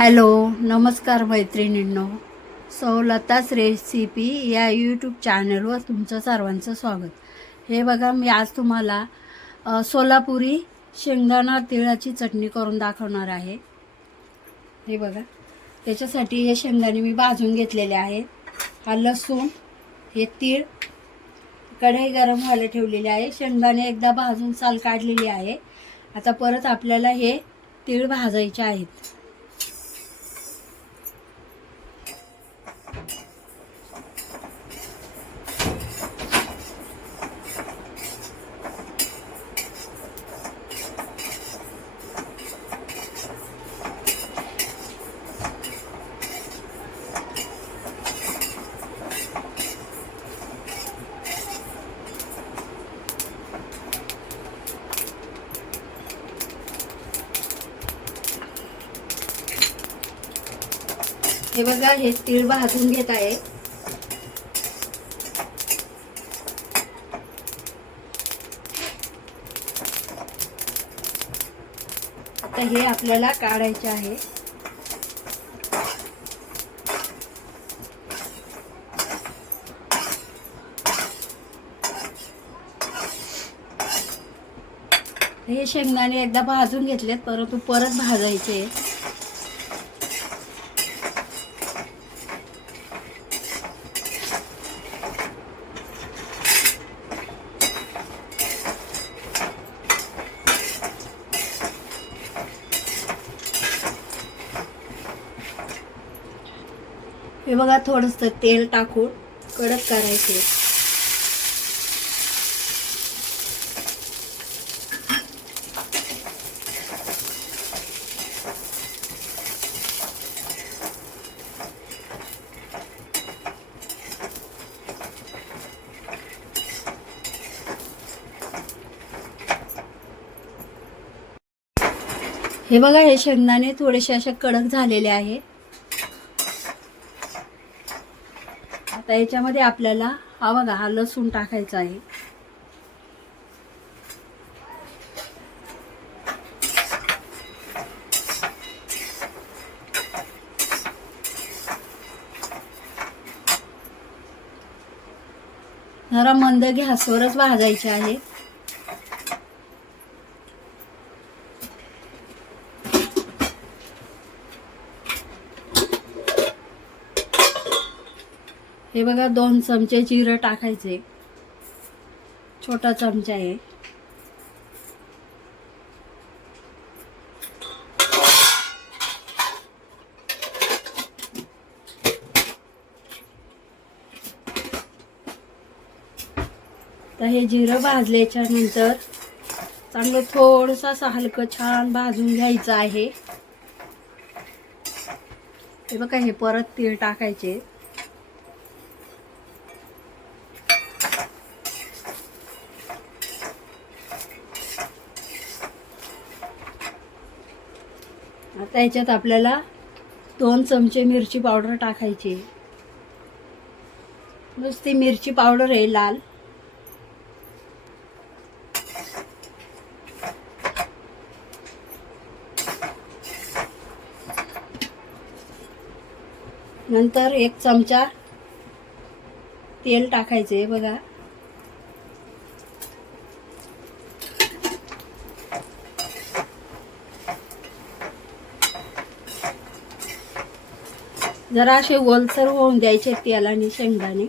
Hello, नमस्कार मैत्रिणींनो. लताच recipe या यूट्यूब चॅनलवर तुमचं सर्वांचं स्वागत. हे बघा, मी आज तुम्हाला सोलापुरी शेंगदाणा तिळाची चटणी करून दाखवणार आहे. हे बघा, त्याच्यासाठी हे शेंगदाणे मी भाजून घेतलेले आहेत. हा लसूण, हे तीळ कढई गरम व्हायला ठेवलेली आहे. शेंगदाणे एकदा भाजून साल काढलेली आहे. आता परत आपल्याला हे तीळ भाजायचे आहेत. हे बघा, हे तीळ भाजून घेत आहे. आता हे आपल्याला काढायचे आहे. हे शेंगदाणे एकदा भाजून घेतलेत, परंतु परत भाजायचे. हे बघा, थोडंसं तेल टाकून कडक करायचे. हे बघा, हे शेंगदाणे थोडेसे असे कडक झालेले आहे. आता याच्यामध्ये आपल्याला हा बघा, हा लसूण टाकायचा आहे. जरा मंद गॅसवरच भाजायचे आहे. हे बघा, 2 चमचे जिरं टाकायचे. छोटा चमचा आहे. तर हे जिरं भाजल्याच्या नंतर चांगलं थोडंसं असं हलकं छान भाजून घ्यायचं आहे. हे बघा, हे परत तीळ टाकायचे. आता याच्यात आपल्याला 2 चमचे मिरची पावडर टाकायची. नुसती मिरची पावडर आहे, लाल. नंतर 1 चमचा तेल टाकायचे. बघा, जरा असे ओलसर होऊन द्यायचे तेलाने शेंगदाणे.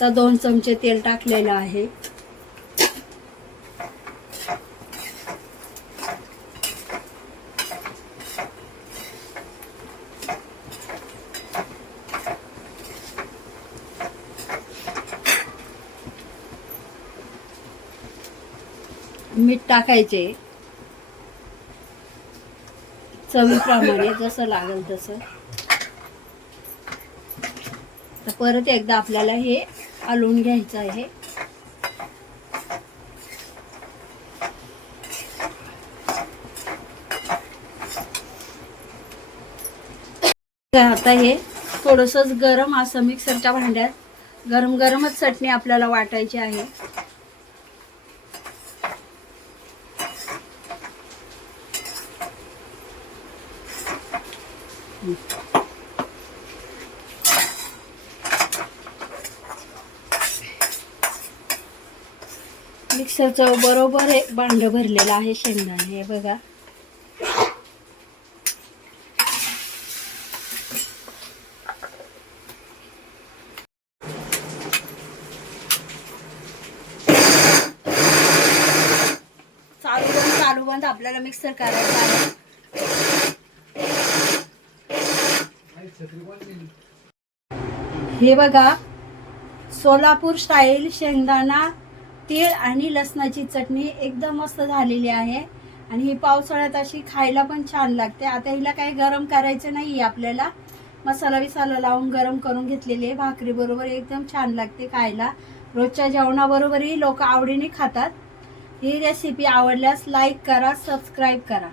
तर 2 चमचे तेल टाकलेलं आहे. मीठ टाकायचे चवीप्रमाणे, जसं लागेल तसं. तर परत एकदा आपल्याला हे हलवून घ्यायचं आहे. आता हे थोडंसंच गरम असं मिक्सरच्या भांड्यात गरम गरमच चटणी आपल्याला वाटायची आहे. मिक्सरचं बरोबर एक भांड भरलेलं आहे शेंगदाणे, हे बघा. चालू बंद आपल्याला मिक्सर करायचं आहे. हे बघा, सोलापूर स्टाईल शेंगदाणा, तीळ आणि लसणाची चटणी एकदम मस्त झालेली आहे. आणि ही पावसाळ्यात अशी खायला पण छान लागते. आता हिला काही गरम करायचं नाही, आपल्याला मसाला विसाला लावून गरम करून घेतलेली आहे. भाकरी बरोबर एकदम छान लागते खायला. रोजच्या जेवणाबरोबरही लोक आवडीने खातात. ही रेसिपी आवडल्यास लाईक करा, सबस्क्राईब करा.